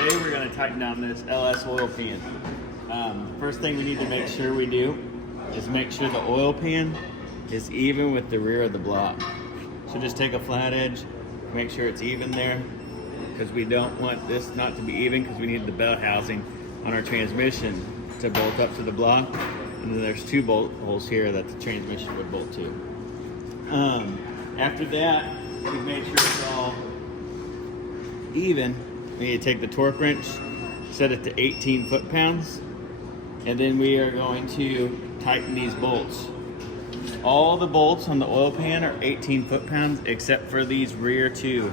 Today we're going to tighten down this LS oil pan. First thing we need to make sure we do is make sure the oil pan is even with the rear of the block. So just take a flat edge, make sure it's even there, because we don't want this not to be even, because we need the belt housing on our transmission to bolt up to the block. And then there's 2 bolt holes here that the transmission would bolt to. After that, we've made sure it's all even. We need to take the torque wrench, set it to 18 foot-pounds, and then we are going to tighten these bolts. All the bolts on the oil pan are 18 foot-pounds except for these rear 2.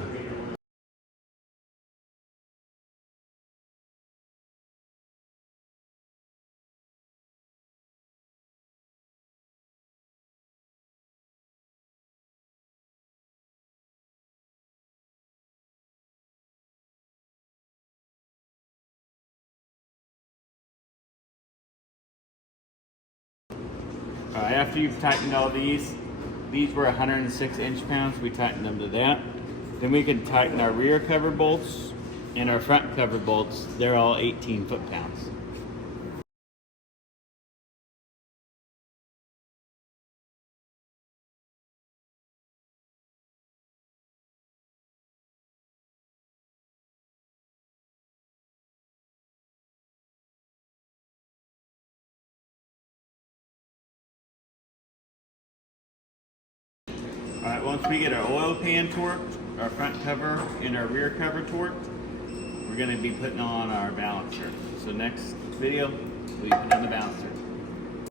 After you've tightened all these were 106 inch-pounds. We tightened them to that. Then we can tighten our rear cover bolts and our front cover bolts. They're all 18 foot-pounds. All right, once we get our oil pan torqued, our front cover and our rear cover torqued, we're going to be putting on our balancer. So next video, we'll be putting on the balancer.